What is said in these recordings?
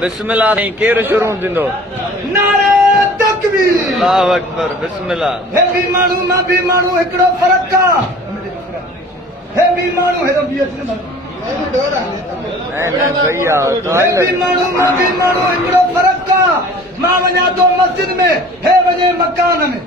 बिस्मिल्लाह नहीं केर शुरू थींदो नारे तकबीर अल्लाहु अकबर बिस्मिल्लाह हे भी माण्हू मां भी माण्हू हिकिड़ो फ़र्क़ु आहे हे भी माण्हू हे भैया भी माण्हू मां भी माण्हू हिकिड़ो फ़र्क़ु आहे मां वञा थो मस्जिद में हे वञे मकान में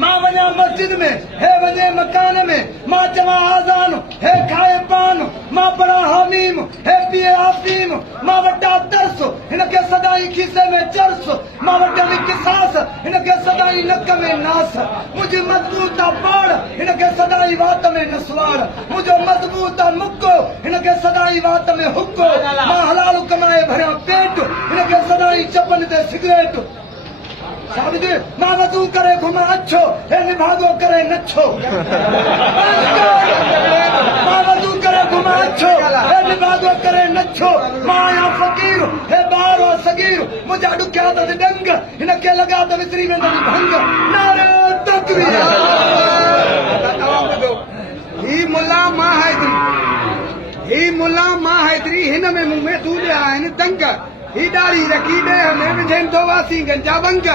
मां वञा मस्जिद में हे वञे मकान में मां चवां आज़ान हे खाए पान मां पढ़ा हामीम हे पिए आफ़ीम मां वटा तरस हिनखे सदाई खीसे में चर्स मां वटि किसास हिनखे सदाई नक में नास मुंहिंजी मज़बूत आहे पाड़ हिनखे सदाई वात में नसवाड़ मुंहिंजो मज़बूत आहे मुको हिनखे सदाई वात में हुको मां हलाल कमाए भरियां पेट हिनखे सदाई चपन ते सिगरेट मां वज़ू करे घुमा अछो हे निभागो करे नछो मां वज़ू करे घुमा अछो हे निभागो करे नछो मां आहियां फ़क़ीर हे ॿार सगीर मुंहिंजा ॾुखिया अथसि डंग हिनखे लॻा त विसरी वेंदसि भंग नारे तकबीर ही मुल्ला मां हैदरी हिन में मुंह में दूलिया आहिनि दंग ही ॾाढ़ी रखी ॾे में विझनि थो वासी गंजा बंग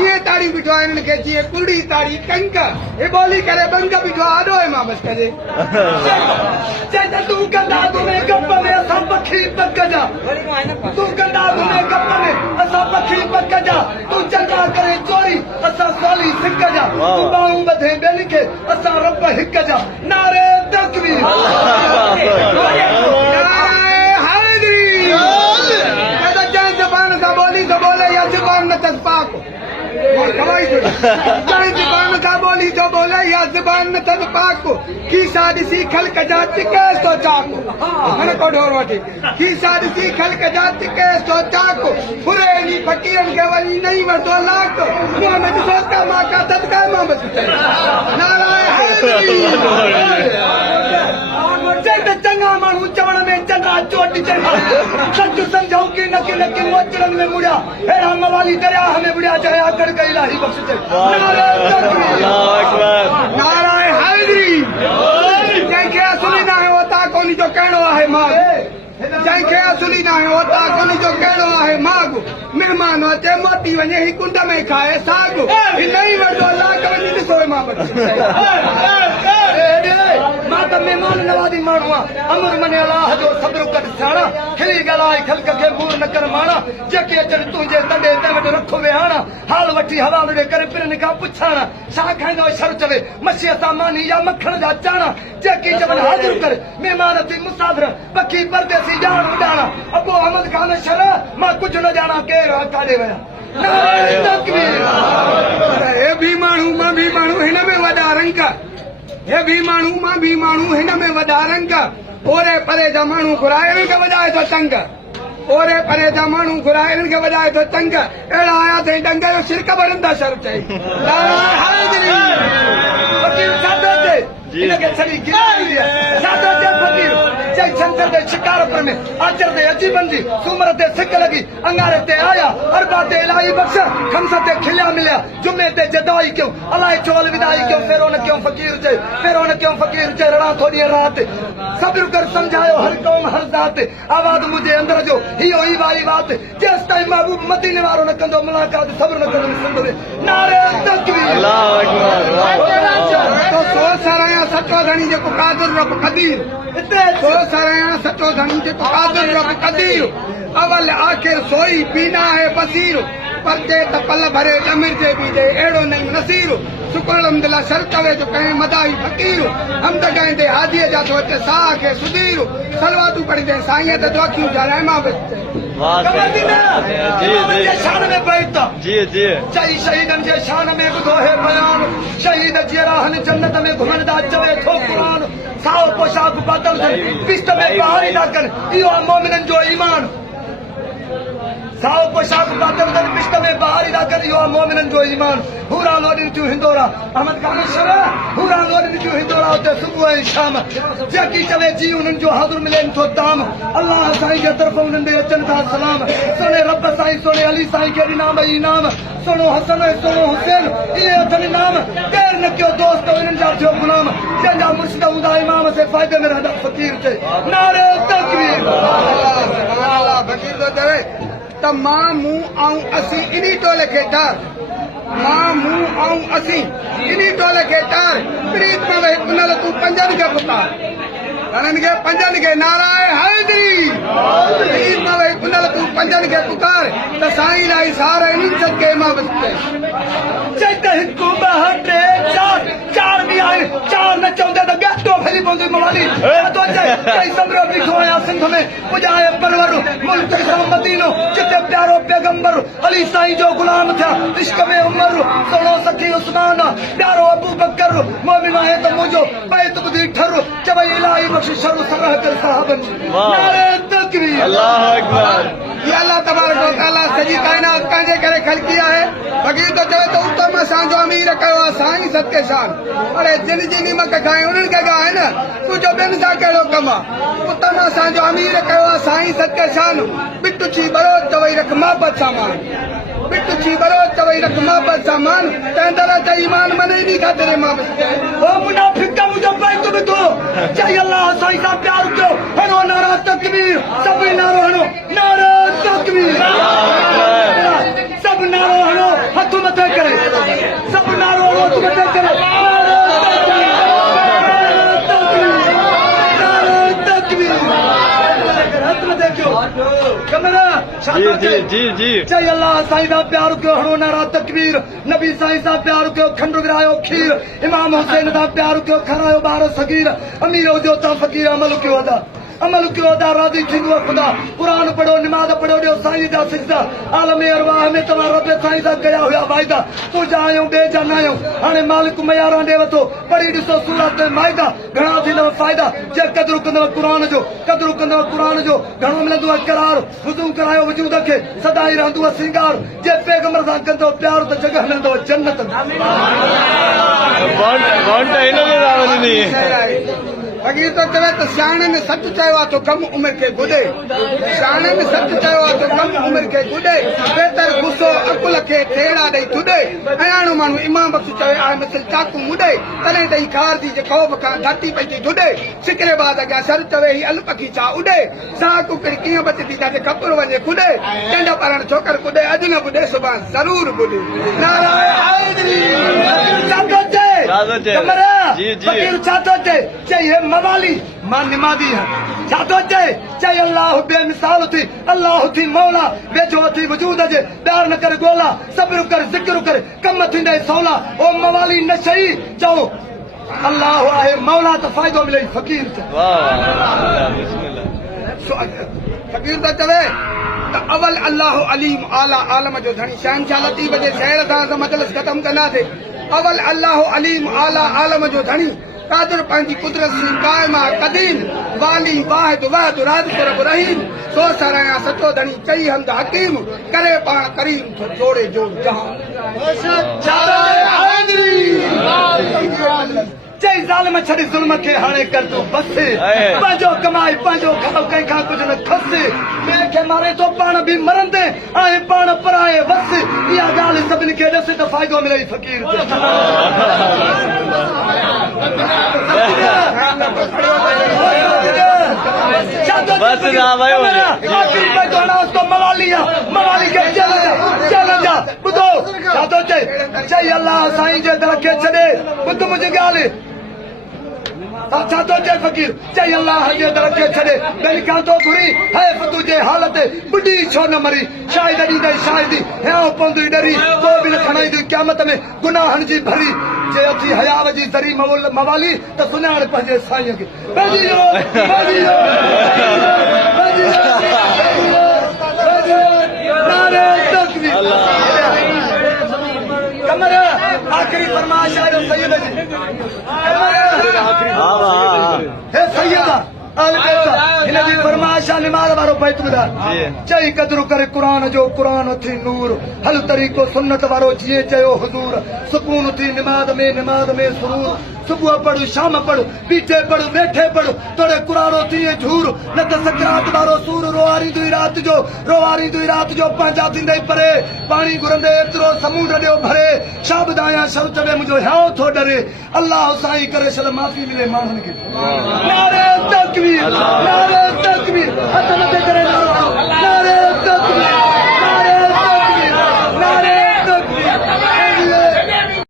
इहे ताड़ी बीठो आहे हिननि खे जीअं कुड़ी ताड़ी कंक हे ॿोली करे बंग बीठो आॾो आहे मां बसि कजे चई त तूं कंदा घुमे गप में असां पखी पक जा तूं कंदा घुमे गप में असां पखी पक जा तूं चङा करे चोरी असां सवली सिक जा तूं ॿाहूं ॿधे ॿियनि खे असां रब हिक जा नारे तकबीर ज़बान सां बोली तो बोले या ज़बान न तस पाक ज़बान सां बोली तो बोले या ज़बान न तस पाक खीसा ॾिसी ख़ल्क़ जा टिकेस तो चाक मन को ढोर वठी खीसा ॾिसी ख़ल्क़ जा टिकेस तो चाक फुरे नी फ़क़ीरनि खे वरी नहीं वठो लाक मुंहं में ॾिसो त मां का सदका मां बसि चई त चङा माण्हू चवण में चङा चोट चङा सच सम्झूं की न की मोचड़नि में मुड़िया हेड़ा मवाली दरिया में मुड़िया चाहे आकड़ कई इलाही बख़्श नाराए हैदरी जंहिंखे असुली न आहे उतां कोन्हे जो कहिड़ो आहे माग जंहिंखे असुली न आहे उतां कोन्हे जो कहिड़ो आहे माग महिमान अचे मोटी वञे ही कुंड में खाए साग ही नहीं वठो लाख वञी ॾिसो मां मां त महिमान नवाज़ी माण्हू आहियां अमर मने अलाह जो सब्र कर साणा खिली ॻाल्हाए ख़ल्क़ खे मूर न कर माणा जेके अचनि तुंहिंजे तॾे ते वटि रखो वेहाणा हाल वठी हवा ॾे करे पिरनि खां पुछाणा छा खाईंदो शर चवे मच्छीअ सां मानी या मखण जा चाणा जेकी चवनि हाज़िर कर महिमान थी मुसाफ़िर पखी परदेसी ॼाण उॾाणा अबो अहमद खान शर मां कुझु न ॼाणा केरु काॾे विया हे बि माण्हू मां बि माण्हू हिन में वॾा रंग हे भी माण्हू मां भी माण्हू हिन में वॾा रंग ओरे परे जा माण्हू घुराए हिननि खे वॼाए थो टंग ओरे परे जा माण्हू घुराए हिननि खे वॼाए थो टंग अहिड़ा आया अथई डंग जो शिरक भरंदा शर चई हिनखे छॾी गिरी सादो जे फ़क़ीर चई छंछर ते शिकारपुर में आचर ते अची वञी सूमर ते सिक लॻी अंगारे ते आया अरबा ते इलाही बख़्श खमस ते खिलिया मिलिया जुमे ते जदाई कयूं अलाए छो अलविदाई कयूं फेरो न कयूं फ़क़ीर चए फेरो न कयूं फ़क़ीर चए रड़ा थोड़ी रात सब्र कर समझायो हर क़ौम हर ज़ात आवाज़ मुंहिंजे अंदर जो इहो ई वाई बात जेसि ताईं महबूब मदीने वारो न कंदो मुलाक़ात सब्र न कंदो सिंध में नारे तकबीर सो सारा सचो धणी जेको कादिर रब कदीर सो सारा सचो धणी जेको कादिर रब कदीर अवल आखिर सोई पीना है बसीर परके त पल भरे अमीर जे बीजे अहिड़ो नहीं नसीर शुक्र अलहमदिल्ला शर्त वे जो कहें मदाई फ़क़ीर हमद गाईंदे हाजीअ जा थो अचे साह खे सुधीर सलवातूं पढ़ींदे साईं त दुआखियूं ॼाणाए मां शान में बैठता चई शहीदनि जे शान में ॿुधो हे बयान शहीद जी राहनि जन्नत में घुमण दा चवे थो क़ुरान साओ पोशाक पातल अथनि पिष्ट में बहारी था कनि इहो आहे मोमिननि जो ईमान साओ पोशाक पातल अथनि पिष्ट में बहारी था कनि इहो आहे मोमिननि जो ईमान हूरा लोॾिन थियूं हिंदोरा अहमद खान शर हूरा लोॾिन थियूं हिंदोरा उते सुबुह ऐं शाम जेकी चवे जी उन्हनि जो हाज़ुर मिलेनि थो ताम अल्लाह साईं जे तरफ़ उन्हनि ॾे अचनि था सलाम सोने रब साईं सोने अली साईं खे ॾिना ॿई इनाम सोनो हसन ऐं सोनो हुसैन इहे अथनि नाम केरु न कयो दोस्त इन्हनि जा थियो गुलाम जंहिंजा मुर्शिद हूंदा इमाम से फ़ाइदे में रहंदा फ़क़ीर चए नारे तकबीर फ़क़ीर थो चवे त मां मूं ऐं असीं इन्ही टोले खे डर मां मूं ऐं असीं इन्ही टोले खे डर प्रीत में वही उन तूं पंजनि खे पुकार घणनि खे पंजनि खे नाराए हैदरी प्रीत में वही उन तूं पंजनि खे पुकार त साईं लाई सारा इन्हनि सदके मां विस्ते चई त हिकु ॿ टे चार बि आहे चार न चवंदे त गहतो फैली पवंदी मवाली तो चई समरो बीठो आहियां सिंध में पुॼाए परवर मुल्क सां मदीनो जिते प्यारो पैगंबर अली साईं जो गुलाम थिया इश्क में उमर सोनो सखी उस्मान प्यारो अबू बकर मोमिन आहे त मुंहिंजो बैत ॿुधी ठर चवई इलाही बख़्शिश शर सरह कर साहबनि नारे तकबीर अल्लाह अकबर ये अल्लाह तबारक व तआला सॼी काइनात पंहिंजे करे ख़लकी आहे फकीर तो चवे त उत्तम असांजो अमीर कयो आहे साईं सदके शान अरे जिन जी निमक खाए उन्हनि खे ॻाए न तुंहिंजो ॿियनि सां कहिड़ो कमु आहे उत्तम असांजो अमीर कयो आहे साईं सदके शान बिटु छी बरो चवई रख मोहबत सामान बिटु छी बरो चवई रख मोहबत सामान तंहिं त ईमान मने नी खातिर मां ओ मुनाफिक का मुंहिंजो बैत ॿुधो चई अल्लाह साईं सां प्यार कयो हणो नारा तकबीर सभई नारो हणो नारा तकबीर सभु नारो हणो हथ मथे करे सभु नारो हणो हथ मथे करे जी चई अल्लाह साईं सां प्यार कयो हणो नारा तकबीर नबी साईं सां प्यार कयो खंड विरायो खीर इमाम हुसैन सां प्यार कयो खारायो ॿार सगीर अमीर हुजो तां फ़कीर अमल कयो अदा राज़ी थींदो ख़ुदा क़ुरान पढ़ो निमाज़ पढ़ो ॾियो साईं जा सिजदा आलम अरवाह में तव्हां रब साईं सां कया हुया वाइदा तुंहिंजा आहियूं ॿिए जा न आहियूं हाणे मालिक मयारां ॾे वठो पढ़ी ॾिसो सूरत माइदा घणा थींदव फ़ाइदा जे क़दुरु कंदव क़ुरान जो घणो मिलंदव करार हुज़ूम करायो वजूद खे सदाई रहंदव सिंगार जे पैगंबर सां कंदव प्यार त जॻह मिलंदव जन्नत फकीर तो चवे त सियाणे में सच चयो आहे तो कम उमिरि खे गुॾे सियाणे में सच चयो आहे तो कम उमिरि खे गुॾे बहितर गुस्सो अकुल खे ठेड़ा ॾेई तुॾे अयाणो माण्हू इमाम बख़्श चवे आहे मिसल चाकू मुॾे तॾहिं ॾेई खार जी जे खौफ़ खां घाटी पई थी ढुॾे सिकरे बाज़ अॻियां शर चवे ही अल पखी छा उॾे साह कुकड़ी कीअं बचंदी जिते खबर वञे खुॾे चंड पढ़ण छोकर कुॾे अॼु न ॿुधे सुभाणे ज़रूर ॿुधे नाराए हैदरी छा थो चए फकीर छा थो चए मवाली मां निमादी आहियां छा थो चए अल्लाह बेमिसाल थी अल्लाह थी मौला वेझो थी वजूद जे प्यार न करे ॻोल्हा सब्र कर ज़िक्र कर कम थींदे सवला ओ मवाली न शही चओ अल्लाह आहे मौला त फ़ाइदो मिले फकीर फकीर त चवे त अवल अल्लाह अलीम आला आलम जो धणी शहनशाह लतीफ़ जे शहर सां मजलिस ख़त्म कंदासीं अवल अल्लाह अलीम आला आलम जो धणी कादर पंहिंजी कुदरत सी कायमा कदीम वाली वाहिद वहद राज़ रब रहीम सो सराया सचो धणी चई हमद हकीम करे पाण करीम तो जोड़े जोड़ जहां चई ज़ालिम छॾी ज़ुल्म खे हाणे कर तूं बस पंहिंजो कमाई पंहिंजो खाओ कंहिंखां कुझु न खस ॿिए खे मारे थो पाण बि मरंदे ऐं पाण पराए वस इहा ॻाल्हि सभिनी खे ॾिस त फ़ाइदो मिले फ़कीर मवाली खे ॿुधो छा थो चई अल्लाह साईं जे दर खे छॾे ॿुध मुंहिंजी ॻाल्हि छा थो चए फ़कीर चई अल्लाह जे दर खे छॾे ॿियनि खां थो घुरी हैफ़ तुंहिंजे हालत ॿुधी छो न मरी शायद ॾींदई शायदि हियां पवंदी डरी को बि न खणाईंदी क़यामत में गुनाहनि जी भरी जे अथी हयाव जी ज़री मवाली त सुञाण पंहिंजे साईं खे आखिरी फरमाइश आयो सैयद जी हे सैयद हिन जी फरमाइश आहे निमाज़ वारो बैत ॿुधाए चई क़दुरु करे क़ुरान जो क़ुरान थी नूर हल तरीक़ो सुन्नत वारो जीअं चयो हुज़ूर सुकून थी निमाज़ में सुरूर सुबुह पढ़ शाम पढ़ बीठे पढ़ वेठे पढ़ तोड़े कुरारो थिए झूर न त सकरात वारो सूर रोवारींदी रात जो पंहिंजा थींदे परे पाणी घुरंदे एतिरो समुंड ॾियो भरे शाबद आहियां शर चवे मुंहिंजो हियां थो डरे अल्लाह साईं करे छल माफ़ी मिले माण्हुनि खे नारे तकबीर हथ मथे करे नारो